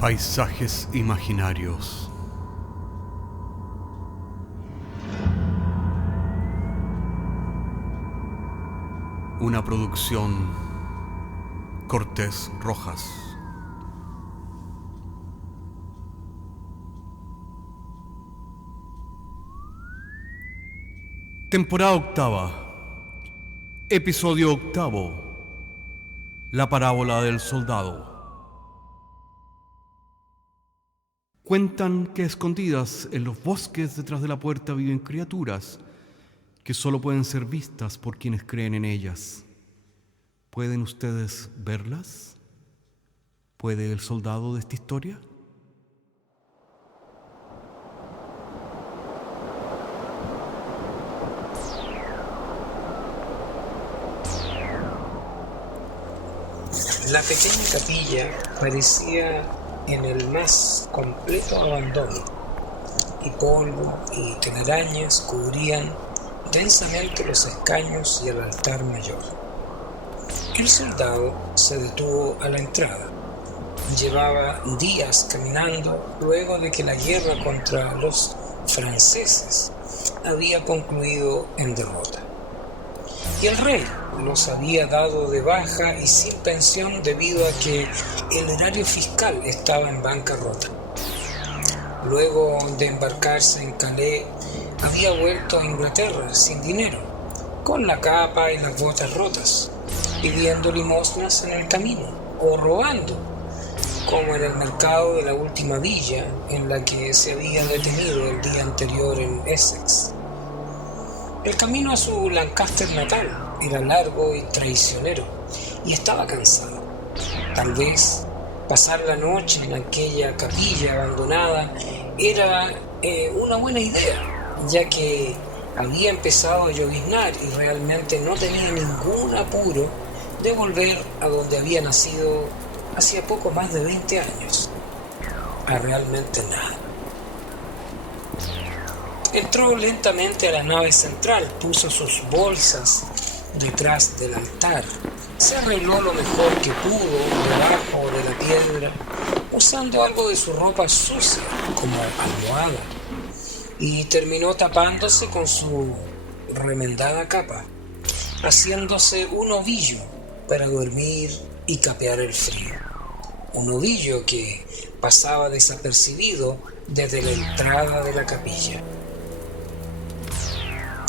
Paisajes imaginarios. Una producción Cortés Rojas. Temporada octava. Episodio octavo. La parábola del soldado. Cuentan que escondidas en los bosques detrás de la puerta viven criaturas que solo pueden ser vistas por quienes creen en ellas. ¿Pueden ustedes verlas? ¿Puede el soldado de esta historia? La pequeña capilla parecía en el más completo abandono, y polvo y telarañas cubrían densamente los escaños y el altar mayor. El soldado se detuvo a la entrada. Llevaba días caminando luego de que la guerra contra los franceses había concluido en derrota. Y el rey los había dado de baja y sin pensión debido a que el erario fiscal estaba en bancarrota. Luego de embarcarse en Calais, había vuelto a Inglaterra sin dinero, con la capa y las botas rotas, pidiendo limosnas en el camino o robando, como en el mercado de la última villa en la que se había detenido el día anterior en Essex. El camino a su Lancaster natal era largo y traicionero, y estaba cansado. Tal vez pasar la noche en aquella capilla abandonada era una buena idea, ya que había empezado a lloviznar y realmente no tenía ningún apuro de volver a donde había nacido hacía poco más de 20 años, a realmente nada. Entró lentamente a la nave central, puso sus bolsas detrás del altar, se arregló lo mejor que pudo debajo de la piedra, usando algo de su ropa sucia como almohada, y terminó tapándose con su remendada capa, haciéndose un ovillo para dormir y capear el frío. Un ovillo que pasaba desapercibido desde la entrada de la capilla.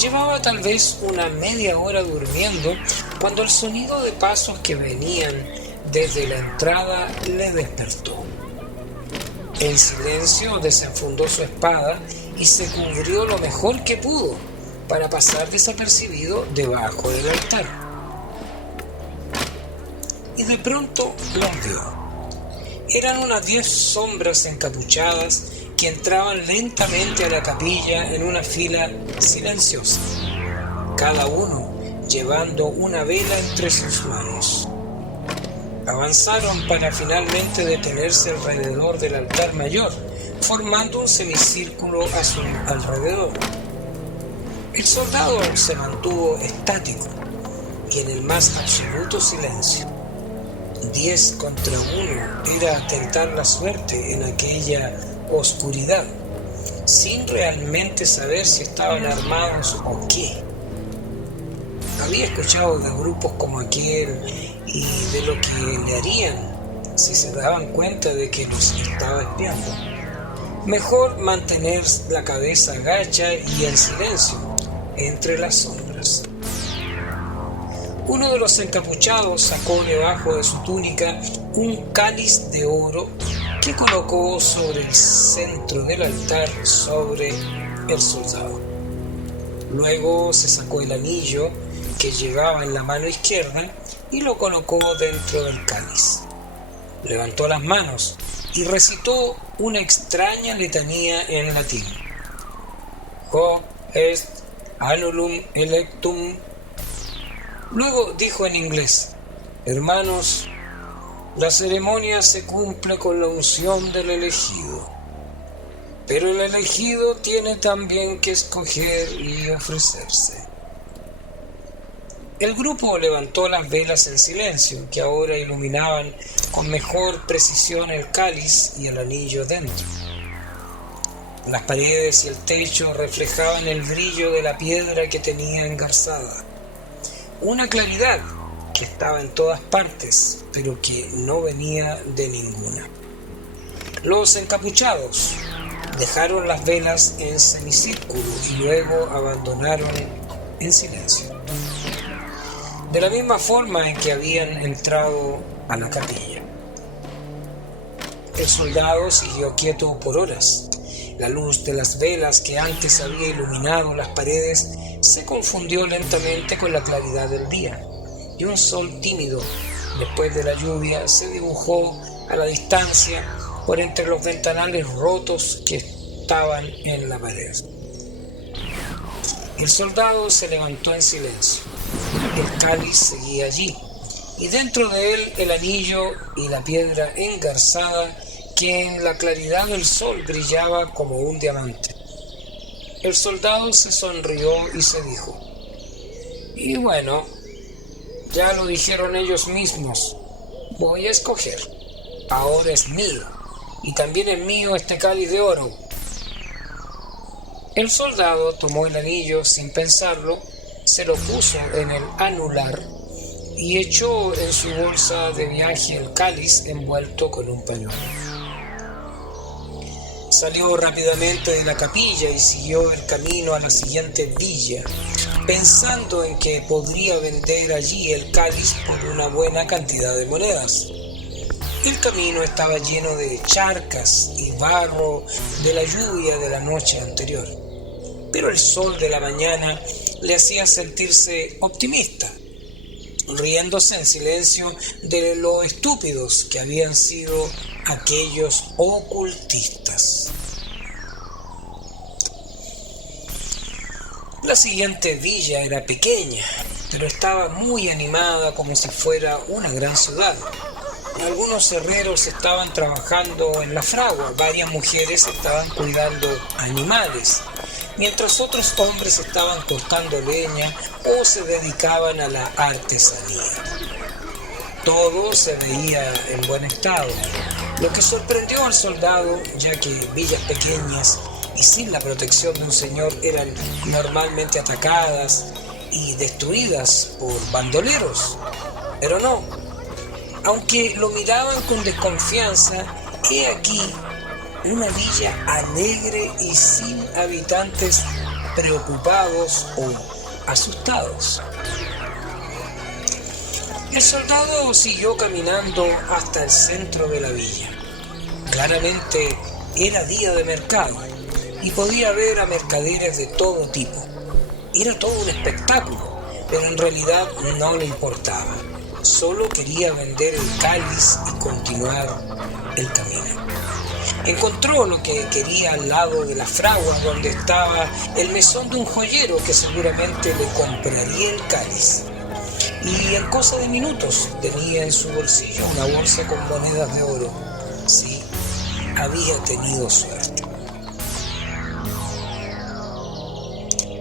Llevaba tal vez una media hora durmiendo cuando el sonido de pasos que venían desde la entrada le despertó. En silencio desenfundó su espada y se cubrió lo mejor que pudo para pasar desapercibido debajo del altar. Y de pronto los vio. Eran unas 10 sombras encapuchadas que entraban lentamente a la capilla en una fila silenciosa, cada uno llevando una vela entre sus manos. Avanzaron para finalmente detenerse alrededor del altar mayor, formando un semicírculo a su alrededor. El soldado se mantuvo estático y en el más absoluto silencio. 10 contra 1 era tentar la suerte en aquella oscuridad, sin realmente saber si estaban armados o qué. Había escuchado de grupos como aquel y de lo que le harían si se daban cuenta de que los estaba espiando. Mejor mantener la cabeza agacha y en silencio entre las sombras. Uno de los encapuchados sacó debajo de su túnica un cáliz de oro que colocó sobre el centro del altar sobre el soldado. Luego se sacó el anillo que llevaba en la mano izquierda y lo colocó dentro del cáliz. Levantó las manos y recitó una extraña letanía en latín. Hoc est annulum electum. Luego dijo en inglés: hermanos, la ceremonia se cumple con la unción del elegido, pero el elegido tiene también que escoger y ofrecerse. El grupo levantó las velas en silencio, que ahora iluminaban con mejor precisión el cáliz y el anillo dentro. Las paredes y el techo reflejaban el brillo de la piedra que tenía engarzada. Una claridad que estaba en todas partes, pero que no venía de ninguna. Los encapuchados dejaron las velas en semicírculo y luego abandonaron en silencio. De la misma forma en que habían entrado a la capilla. El soldado siguió quieto por horas. La luz de las velas que antes había iluminado las paredes se confundió lentamente con la claridad del día, y un sol tímido, después de la lluvia, se dibujó a la distancia por entre los ventanales rotos que estaban en la pared. El soldado se levantó en silencio. El cáliz seguía allí, y dentro de él el anillo y la piedra engarzada que en la claridad del sol brillaba como un diamante. El soldado se sonrió y se dijo: y bueno, ya lo dijeron ellos mismos, voy a escoger. Ahora es mío, y también es mío este cáliz de oro. El soldado tomó el anillo sin pensarlo, se lo puso en el anular y echó en su bolsa de viaje el cáliz envuelto con un pañuelo. Salió rápidamente de la capilla y siguió el camino a la siguiente villa, pensando en que podría vender allí el cáliz por una buena cantidad de monedas. El camino estaba lleno de charcas y barro de la lluvia de la noche anterior, pero el sol de la mañana le hacía sentirse optimista, riéndose en silencio de lo estúpidos que habían sido aquellos ocultistas. La siguiente villa era pequeña, pero estaba muy animada como si fuera una gran ciudad. Algunos herreros estaban trabajando en la fragua, varias mujeres estaban cuidando animales, mientras otros hombres estaban cortando leña o se dedicaban a la artesanía. Todo se veía en buen estado, lo que sorprendió al soldado, ya que villas pequeñas y sin la protección de un señor eran normalmente atacadas y destruidas por bandoleros. Pero no, aunque lo miraban con desconfianza, he aquí una villa alegre y sin habitantes preocupados o asustados. El soldado siguió caminando hasta el centro de la villa. Claramente era día de mercado y podía ver a mercaderes de todo tipo. Era todo un espectáculo, pero en realidad no le importaba. Solo quería vender el cáliz y continuar el camino. Encontró lo que quería al lado de la fragua donde estaba el mesón de un joyero que seguramente le compraría el cáliz. Y en cosa de minutos tenía en su bolsillo una bolsa con monedas de oro. Sí, había tenido suerte.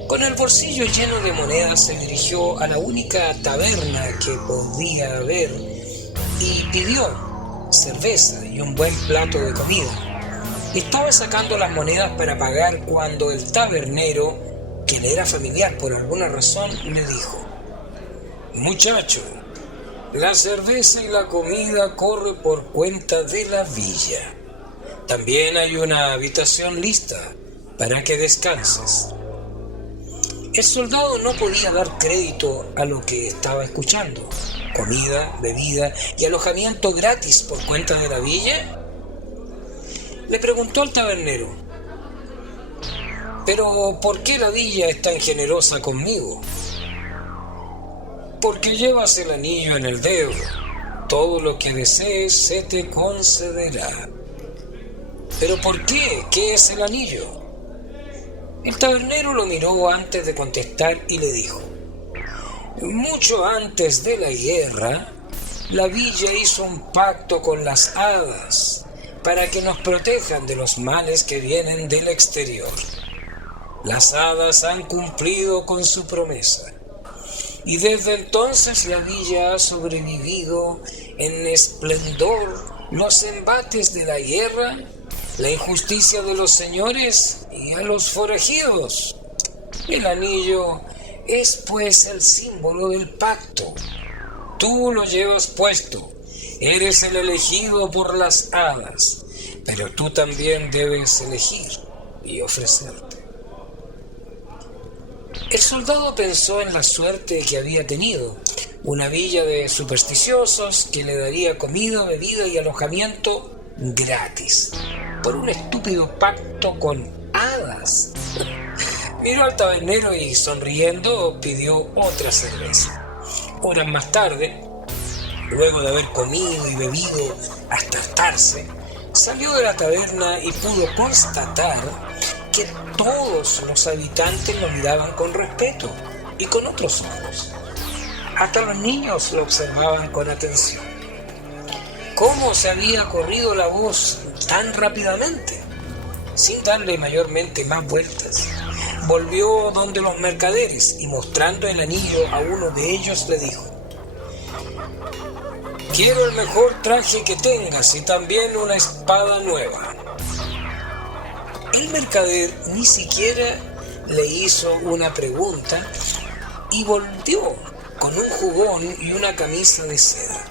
Con el bolsillo lleno de monedas se dirigió a la única taberna que podía haber y pidió cerveza y un buen plato de comida. Estaba sacando las monedas para pagar cuando el tabernero, que le era familiar por alguna razón, le dijo: muchacho, la cerveza y la comida corre por cuenta de la villa. También hay una habitación lista para que descanses. El soldado no podía dar crédito a lo que estaba escuchando. Comida, bebida y alojamiento gratis por cuenta de la villa. Le preguntó al tabernero: ¿pero por qué la villa es tan generosa conmigo? Porque llevas el anillo en el dedo. Todo lo que desees se te concederá. ¿Pero por qué? ¿Qué es el anillo? El tabernero lo miró antes de contestar y le dijo: mucho antes de la guerra, la villa hizo un pacto con las hadas para que nos protejan de los males que vienen del exterior. Las hadas han cumplido con su promesa. Y desde entonces la villa ha sobrevivido en esplendor los embates de la guerra, la injusticia de los señores y a los forajidos. El anillo es pues el símbolo del pacto. Tú lo llevas puesto, eres el elegido por las hadas, pero tú también debes elegir y ofrecerte. El soldado pensó en la suerte que había tenido, una villa de supersticiosos que le daría comida, bebida y alojamiento gratis, por un estúpido pacto con hadas. Miró al tabernero y, sonriendo, pidió otra cerveza. Horas más tarde, luego de haber comido y bebido hasta hartarse, salió de la taberna y pudo constatar que todos los habitantes lo miraban con respeto y con otros ojos. Hasta los niños lo observaban con atención. ¿Cómo se había corrido la voz tan rápidamente? Sin darle mayormente más vueltas, volvió donde los mercaderes y, mostrando el anillo a uno de ellos, le dijo: quiero el mejor traje que tengas y también una espada nueva. El mercader ni siquiera le hizo una pregunta y volvió con un jubón y una camisa de seda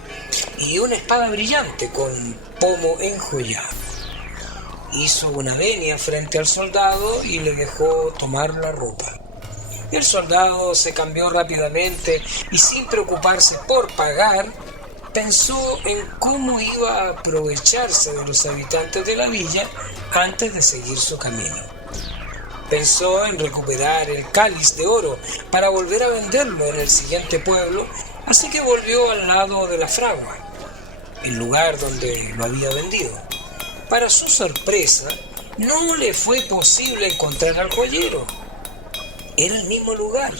y una espada brillante con pomo enjollado. Hizo una venia frente al soldado y le dejó tomar la ropa. El soldado se cambió rápidamente y, sin preocuparse por pagar, pensó en cómo iba a aprovecharse de los habitantes de la villa antes de seguir su camino. Pensó en recuperar el cáliz de oro para volver a venderlo en el siguiente pueblo, así que volvió al lado de la fragua, el lugar donde lo había vendido. Para su sorpresa, no le fue posible encontrar al joyero. Era el mismo lugar,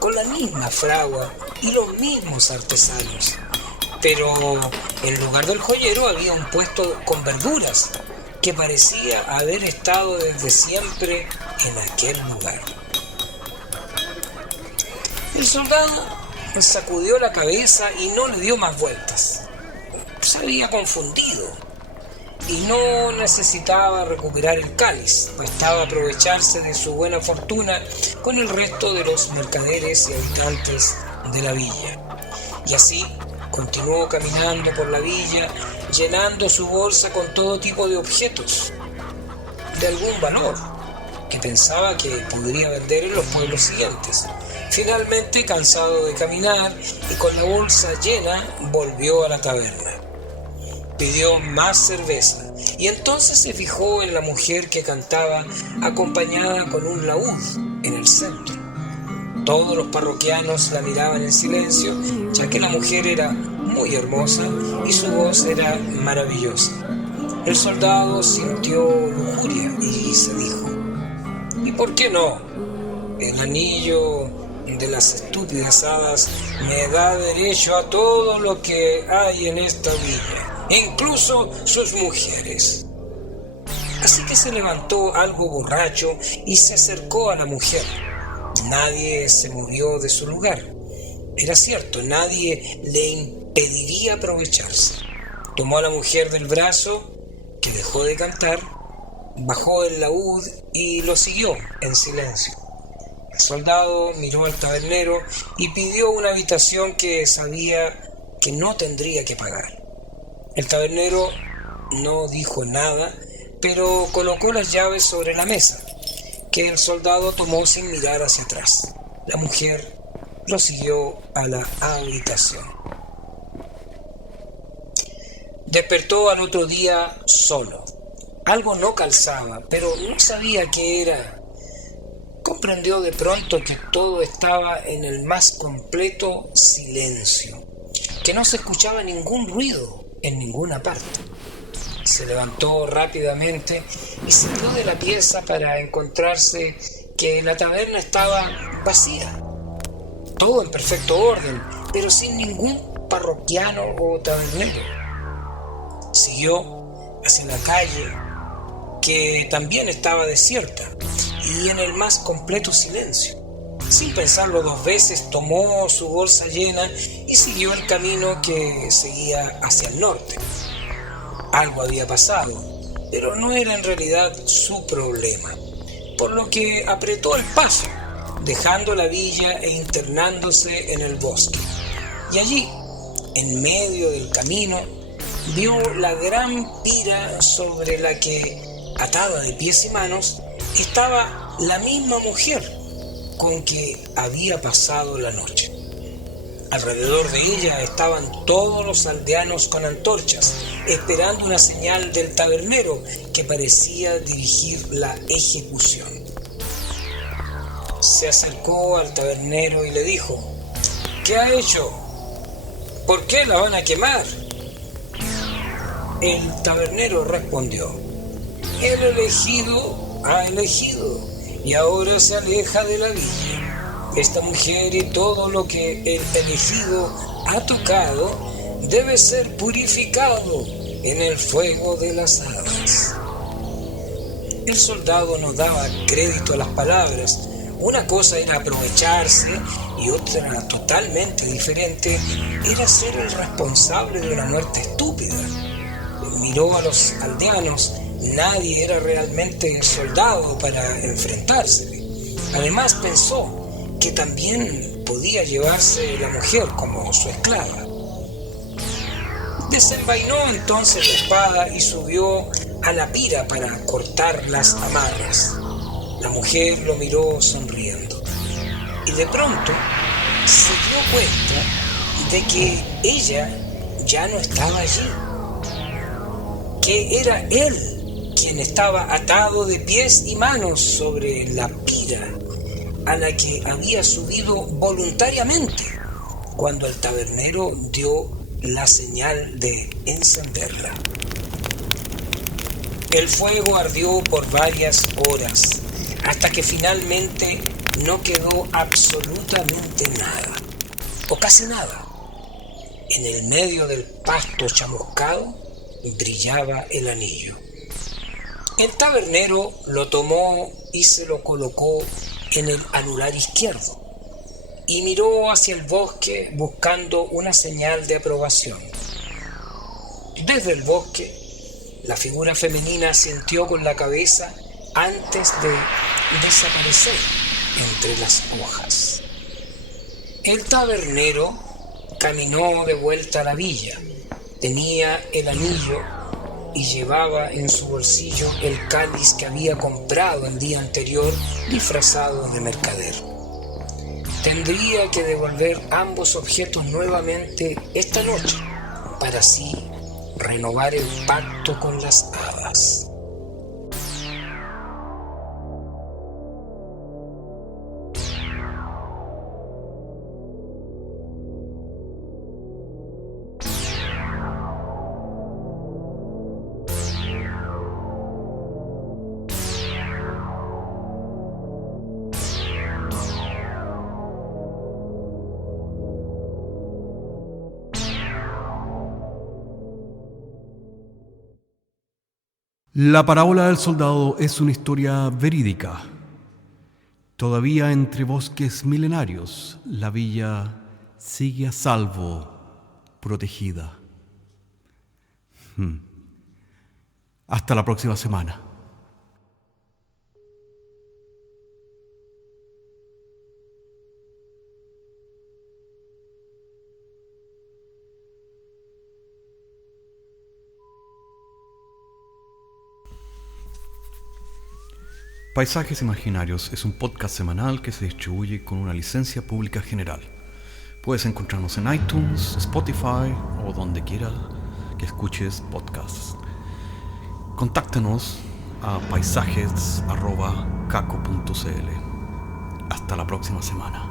con la misma fragua y los mismos artesanos. Pero en lugar del joyero había un puesto con verduras que parecía haber estado desde siempre en aquel lugar. El soldado sacudió la cabeza y no le dio más vueltas. Se había confundido y no necesitaba recuperar el cáliz, bastaba aprovecharse de su buena fortuna con el resto de los mercaderes y habitantes de la villa. Y así continuó caminando por la villa, llenando su bolsa con todo tipo de objetos de algún valor que pensaba que podría vender en los pueblos siguientes. Finalmente, cansado de caminar y con la bolsa llena, volvió a la taberna. Pidió más cerveza y entonces se fijó en la mujer que cantaba acompañada con un laúd en el centro. Todos los parroquianos la miraban en silencio, ya que la mujer era muy hermosa y su voz era maravillosa. El soldado sintió lujuria y se dijo: ¿y por qué no? El anillo de las estúpidas hadas me da derecho a todo lo que hay en esta villa, incluso sus mujeres. Así que se levantó algo borracho y se acercó a la mujer. Nadie se movió de su lugar. Era cierto, nadie le impediría aprovecharse. Tomó a la mujer del brazo, que dejó de cantar, bajó el laúd y lo siguió en silencio. El soldado miró al tabernero y pidió una habitación que sabía que no tendría que pagar. El tabernero no dijo nada, pero colocó las llaves sobre la mesa, que el soldado tomó sin mirar hacia atrás. La mujer lo siguió a la habitación. Despertó al otro día solo. Algo no calzaba, pero no sabía qué era. Comprendió de pronto que todo estaba en el más completo silencio, que no se escuchaba ningún ruido en ninguna parte. Se levantó rápidamente y salió de la pieza para encontrarse que la taberna estaba vacía. Todo en perfecto orden, pero sin ningún parroquiano o tabernero. Siguió hacia la calle, que también estaba desierta y en el más completo silencio. Sin pensarlo dos veces, tomó su bolsa llena y siguió el camino que seguía hacia el norte. Algo había pasado, pero no era en realidad su problema, por lo que apretó el paso, dejando la villa e internándose en el bosque. Y allí, en medio del camino, vio la gran pira sobre la que, atada de pies y manos, estaba la misma mujer con que había pasado la noche. Alrededor de ella estaban todos los aldeanos con antorchas, esperando una señal del tabernero que parecía dirigir la ejecución. Se acercó al tabernero y le dijo: ¿Qué ha hecho? ¿Por qué la van a quemar? El tabernero respondió: El elegido ha elegido y ahora se aleja de la villa. Esta mujer y todo lo que el elegido ha tocado debe ser purificado en el fuego de las hadas. El soldado no daba crédito a las palabras. Una cosa era aprovecharse y otra, totalmente diferente, era ser el responsable de una muerte estúpida. Miró a los aldeanos. Nadie era realmente soldado para enfrentarse. Además pensó que también podía llevarse la mujer como su esclava. Desenvainó entonces la espada y subió a la pira para cortar las amarras. La mujer lo miró sonriendo y de pronto se dio cuenta de que ella ya no estaba allí, que era él quien estaba atado de pies y manos sobre la pira a la que había subido voluntariamente cuando el tabernero dio la señal de encenderla. El fuego ardió por varias horas hasta que finalmente no quedó absolutamente nada, o casi nada. En el medio del pasto chamuscado brillaba el anillo. El tabernero lo tomó y se lo colocó en el anular izquierdo y miró hacia el bosque buscando una señal de aprobación. Desde el bosque, la figura femenina asintió con la cabeza antes de desaparecer entre las hojas. El tabernero caminó de vuelta a la villa. Tenía el anillo y llevaba en su bolsillo el cáliz que había comprado el día anterior disfrazado de mercader. Tendría que devolver ambos objetos nuevamente esta noche para así renovar el pacto con las hadas. La parábola del soldado es una historia verídica. Todavía entre bosques milenarios, la villa sigue a salvo, protegida. Hasta la próxima semana. Paisajes Imaginarios es un podcast semanal que se distribuye con una licencia pública general. Puedes encontrarnos en iTunes, Spotify o donde quiera que escuches podcasts. Contáctanos a paisajes@caco.cl. Hasta la próxima semana.